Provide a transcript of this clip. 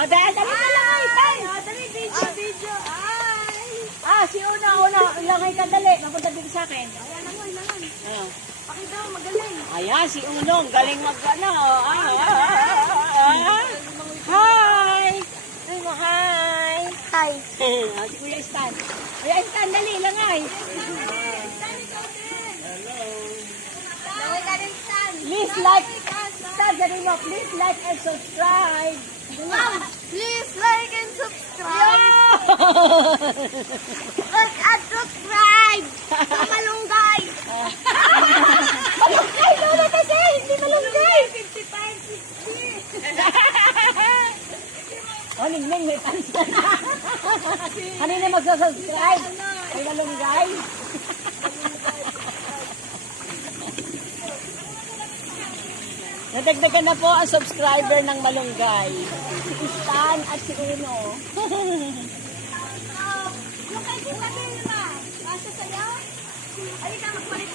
O, dahil dali na lang ay, tay. Dali, video. Ay. Si Una, langay ka dali. Napunta dito sa akin. Ayan naman. Ano? Pakita mo, magaling. Ayan, si Unong. Galing mag-ano. Hi! Ay mo, hi! Hi. Si Kuya Stan. Kuya Stan, dali, langay. Laway ka rin, Stan. Please like, Stan, dali mo, please like and subscribe. Mom, please like and subscribe. Like and subscribe. Sa Malunggay. Malunggay, Lola kasi, hindi malunggay. 55, 60. Ningning, may fans ka na. Kanina magsasubscribe? May malunggay. Nadagdagan na po ang subscriber ng malunggay. Si Stan at si Uno. Yung kay Tita Vilma. Nasa sayo? Ay, ka magpalit